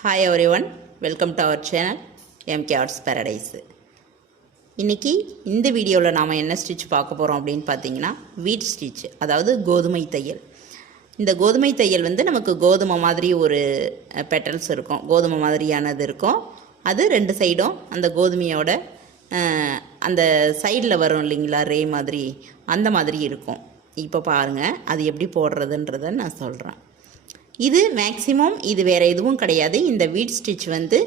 Hi everyone, welcome to our channel MK Arts Paradise. இன்னைக்கு இந்த வீடியோவில் நாம் என்ன ஸ்டிச் பார்க்க போகிறோம் அப்படின்னு பார்த்தீங்கன்னா வீட் ஸ்டிச், அதாவது கோதுமை தையல். இந்த கோதுமை தையல் வந்து நமக்கு கோதுமை மாதிரி ஒரு பெட்டல்ஸ் இருக்கும், கோதுமை மாதிரியானது இருக்கும். அது ரெண்டு சைடும் அந்த கோதுமையோட அந்த சைடில் வரும் இல்லைங்களா, ரே மாதிரி, அந்த மாதிரி இருக்கும். இப்போ பாருங்கள் அது எப்படி போடுறதுன்றதை நான் சொல்கிறேன். இது மேக்ஸிமம் இது வேறு எதுவும் கிடையாது. இந்த வீட் ஸ்டிச் வந்து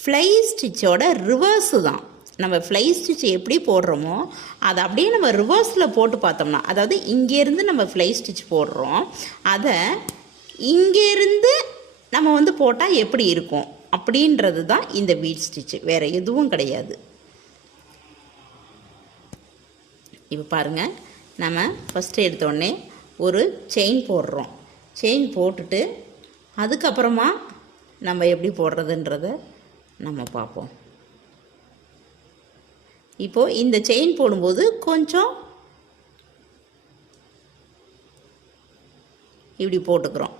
ஃப்ளை ஸ்டிச்சோட ரிவர்ஸு தான். நம்ம ஃப்ளை ஸ்டிச் எப்படி போடுறோமோ அதை அப்படியே நம்ம ரிவர்ஸில் போட்டு பார்த்தோம்னா, அதாவது இங்கேருந்து நம்ம ஃப்ளை ஸ்டிச் போடுறோம், அதை இங்கேருந்து நம்ம வந்து போட்டால் எப்படி இருக்கும் அப்படின்றது தான் இந்த வீட் ஸ்டிச், வேறு எதுவும் கிடையாது. இப்போ பாருங்கள், நம்ம ஃபஸ்ட்டு எடுத்தோடனே ஒரு செயின் போடுறோம். செயின் போட்டுட்டு அதுக்கப்புறமா நம்ம எப்படி போடுறதுன்றதை நம்ம பார்ப்போம். இப்போது இந்த செயின் போடும்போது கொஞ்சம் இப்படி போட்டுக்கிறோம்.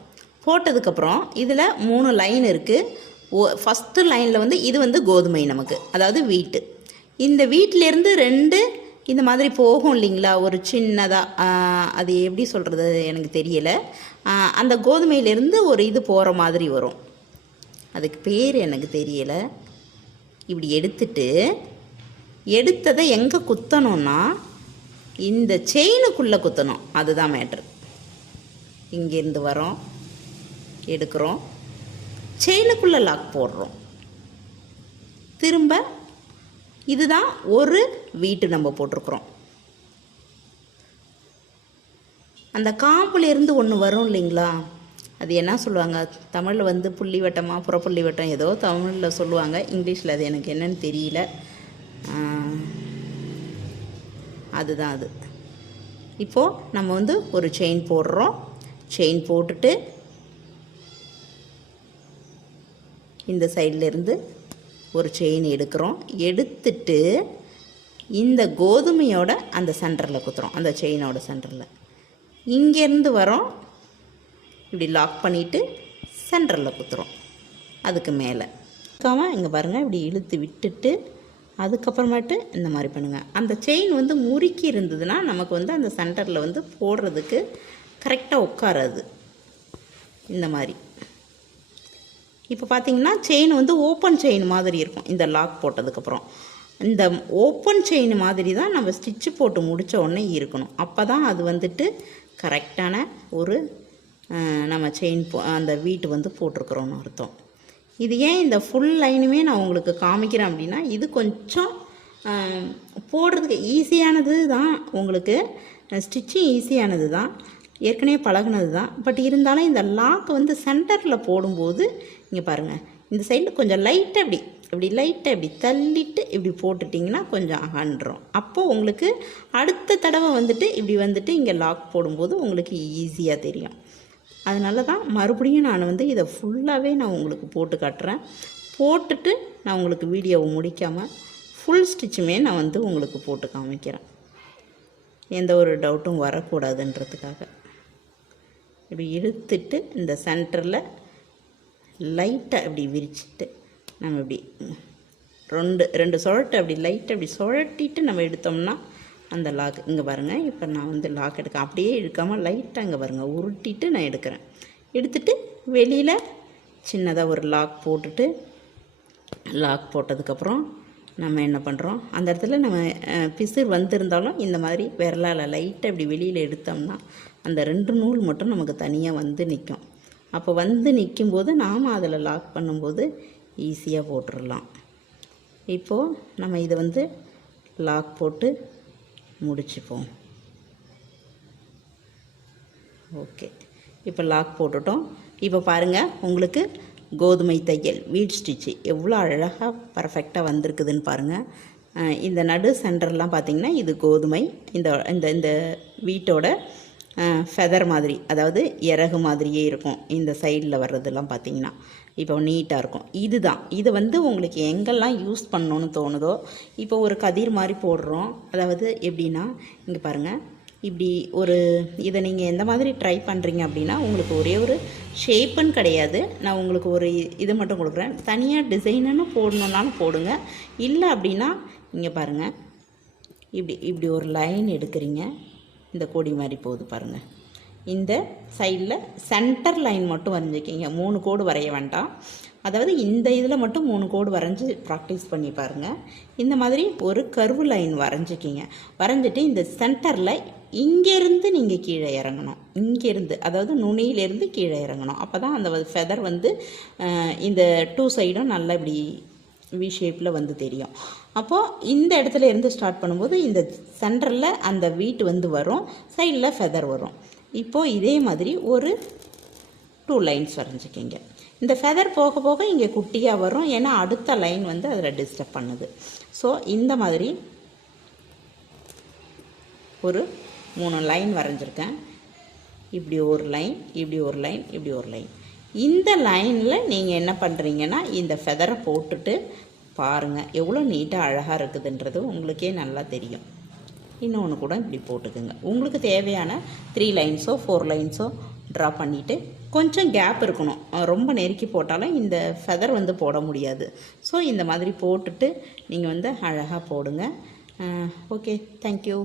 போட்டதுக்கப்புறம் இதில் 3 லைன் இருக்குது. ஃபஸ்ட்டு லைனில் வந்து இது வந்து கோதுமை நமக்கு, அதாவது வீட்டு. இந்த வீட்டிலேருந்து 2 இந்த மாதிரி போகும் இல்லைங்களா, ஒரு சின்னதாக, அது எப்படி சொல்கிறது எனக்கு தெரியலை. அந்த கோதுமையிலேருந்து ஒரு இது போகிற மாதிரி வரும், அதுக்கு பேர் எனக்கு தெரியலை. இப்படி எடுத்ததை எங்கே குத்தணும்னா இந்த செயினுக்குள்ளே குத்தணும், அதுதான் மேட்ரு. இங்கேருந்து வரோம், எடுக்கிறோம், செயினுக்குள்ளே லாக் போடுறோம், திரும்ப இதுதான் ஒரு வீட்டு நம்ம போட்டிருக்கிறோம். அந்த காம்புலேருந்து ஒன்று வரும் இல்லைங்களா, அது என்ன சொல்லுவாங்க தமிழில் வந்து புள்ளி வட்டமாக புறப்புள்ளி வட்டம் ஏதோ தமிழில் சொல்லுவாங்க, இங்கிலீஷில் அது எனக்கு என்னன்னு தெரியல. அதுதான் அது. இப்போது நம்ம வந்து ஒரு செயின் போடுறோம். செயின் போட்டுட்டு இந்த சைட்லேருந்து ஒரு செயின் எடுக்கிறோம். எடுத்துட்டு இந்த கோதுமையோட அந்த சென்டரில் குத்துறோம், அந்த செயினோட சென்டரில். இங்கேருந்து வரோம், இப்படி லாக் பண்ணிவிட்டு சென்டரில் குத்துறோம். அதுக்கு மேலே இங்கே பாருங்கள், இப்படி இழுத்து விட்டுட்டு அதுக்கப்புறமேட்டு இந்த மாதிரி பண்ணுங்கள். அந்த செயின் வந்து முறுக்கி இருந்ததுன்னா நமக்கு வந்து அந்த சென்டரில் வந்து போடுறதுக்கு கரெக்டாக உட்காராது. இந்த மாதிரி இப்போ பார்த்திங்கன்னா செயின் வந்து ஓப்பன் செயின் மாதிரி இருக்கும். இந்த லாக் போட்டதுக்கப்புறம் இந்த ஓப்பன் செயின் மாதிரி தான் நம்ம ஸ்டிச்சு போட்டு முடித்த உடனே இருக்கணும். அப்போ தான் அது வந்துட்டு கரெக்டான ஒரு நம்ம செயின் அந்த வீட்டு வந்து போட்டிருக்கிறோன்னு அர்த்தம். இது ஏன் இந்த ஃபுல் லைனுமே நான் உங்களுக்கு காமிக்கிறேன் அப்படின்னா, இது கொஞ்சம் போடுறதுக்கு ஈஸியானது தான், உங்களுக்கு ஸ்டிச்சிங் ஈஸியானது தான், ஏற்கனவே பழகினது தான். பட் இருந்தாலும் இந்த லாக் வந்து சென்டரில் போடும்போது இங்கே பாருங்கள், இந்த சைடில் கொஞ்சம் லைட்டாக இப்படி லைட்டாக இப்படி தள்ளிட்டு இப்படி போட்டுட்டிங்கன்னா கொஞ்சம் அகன்றும். அப்போது உங்களுக்கு அடுத்த தடவை வந்துட்டு இப்படி வந்துட்டு இங்கே லாக் போடும்போது உங்களுக்கு ஈஸியாக தெரியும். அதனால தான் மறுபடியும் நான் வந்து இதை ஃபுல்லாகவே நான் உங்களுக்கு போட்டு காட்டுறேன். போட்டுட்டு நான் உங்களுக்கு வீடியோவை முடிக்காமல் ஃபுல் ஸ்டிச்சுமே நான் வந்து உங்களுக்கு போட்டு காமிக்கிறேன், எந்த ஒரு டவுட்டும் வரக்கூடாதுன்றதுக்காக. இப்படி இழுத்துட்டு இந்த சென்டரில் லைட்டாக இப்படி விரிச்சிட்டு நம்ம இப்படி ரெண்டு சுழட்டு அப்படி லைட்டாக இப்படி சுழட்டிட்டு நம்ம எடுத்தோம்னா அந்த லாக் இங்கே பாருங்கள். இப்போ நான் வந்து லாக் எடுக்க அப்படியே இழுக்காமல் லைட்டாக இங்கே பாருங்கள் உருட்டிட்டு நான் எடுக்கிறேன். எடுத்துட்டு வெளியில் சின்னதாக ஒரு லாக் போட்டுட்டு, லாக் போட்டதுக்கப்புறம் நம்ம என்ன பண்ணுறோம், அந்த இடத்துல நம்ம பிசுறு வந்திருந்தாலும் இந்த மாதிரி விரலால் லைட்டாக இப்படி வெளியில் எடுத்தோம்னா அந்த 2 நூல் மட்டும் நமக்கு தனியாக வந்து நிற்கும். அப்போ வந்து நிற்கும்போது நாம் அதில் லாக் பண்ணும்போது ஈஸியாக போட்டுடலாம். இப்போது நம்ம இதை வந்து லாக் போட்டு முடிச்சுப்போம். ஓகே, இப்போ லாக் போட்டுட்டோம். இப்போ பாருங்கள், உங்களுக்கு கோதுமை தையல் வீட் ஸ்டிச்சு எவ்வளோ அழகாக பர்ஃபெக்டாக வந்திருக்குதுன்னு பாருங்கள். இந்த நடு சென்டர்லாம் பார்த்திங்கன்னா இது கோதுமை, இந்த இந்த இந்த வீட்டோட ஃபெதர் மாதிரி, அதாவது இறகு மாதிரியே இருக்கும். இந்த சைடில் வர்றதெல்லாம் பார்த்திங்கன்னா இப்போ நீட்டாக இருக்கும். இதுதான், இதை வந்து உங்களுக்கு எங்கெல்லாம் யூஸ் பண்ணணுன்னு தோணுதோ, இப்போ ஒரு கதிர் மாதிரி போடுறோம், அதாவது எப்படின்னா இங்கே பாருங்கள், இப்படி ஒரு இதை நீங்கள் எந்த மாதிரி ட்ரை பண்ணுறீங்க அப்படின்னா, உங்களுக்கு ஒரே ஒரு ஷேப்புன்னு கிடையாது, நான் உங்களுக்கு ஒரு இது மட்டும் கொடுக்குறேன். தனியாக டிசைனுன்னு போடணுன்னாலும் போடுங்க. இல்லை அப்படின்னா இங்கே பாருங்கள், இப்படி ஒரு லைன் எடுக்கிறீங்க, இந்த கொடி மாதிரி போகுது பாருங்கள். இந்த சைடில் சென்டர் லைன் மட்டும் வரைஞ்சிக்கிங்க, 3 கோடு வரைய வேண்டாம். அதாவது இந்த இதில் மட்டும் 3 கோடு வரைஞ்சி ப்ராக்டிஸ் பண்ணி பாருங்கள். இந்த மாதிரி ஒரு கர்வு லைன் வரைஞ்சிக்கிங்க. வரைஞ்சிட்டு இந்த சென்டரில் இங்கேருந்து நீங்கள் கீழே இறங்கணும். இங்கேருந்து, அதாவது நுனியிலேருந்து கீழே இறங்கணும். அப்போ தான் அந்த ஃபெதர் வந்து இந்த 2 சைடும் நல்லா இப்படி வி ஷேப்பில் வந்து தெரியும். அப்போது இந்த இடத்துல இருந்து ஸ்டார்ட் பண்ணும்போது இந்த சென்டரில் அந்த வீட்டு வந்து வரும், சைடில் ஃபெதர் வரும். இப்போது இதே மாதிரி ஒரு 2 லைன்ஸ் வரைஞ்சிக்கிங்க. இந்த ஃபெதர் போக போக இங்கே குட்டியாக வரும், ஏன்னா அடுத்த லைன் வந்து அதில் டிஸ்டர்ப் பண்ணுது. ஸோ இந்த மாதிரி ஒரு 3 லைன் வரைஞ்சிருக்கேன். இப்படி ஒரு லைன், இப்படி ஒரு லைன், இப்படி ஒரு லைன். இந்த லைனில் நீங்கள் என்ன பண்ணுறீங்கன்னா இந்த ஃபெதரை போட்டுட்டு பாருங்கள் எவ்வளோ நீட்டாக அழகாக இருக்குதுன்றது உங்களுக்கே நல்லா தெரியும். இன்னொன்று கூட இப்படி போட்டுக்குங்க. உங்களுக்கு தேவையான 3 லைன்ஸோ 4 லைன்ஸோ ட்ரா பண்ணிவிட்டு கொஞ்சம் கேப் இருக்கணும். ரொம்ப நெருக்கி போட்டாலும் இந்த ஃபெதர் வந்து போட முடியாது. ஸோ இந்த மாதிரி போட்டுட்டு நீங்கள் வந்து அழகாக போடுங்க. Okay, thank you.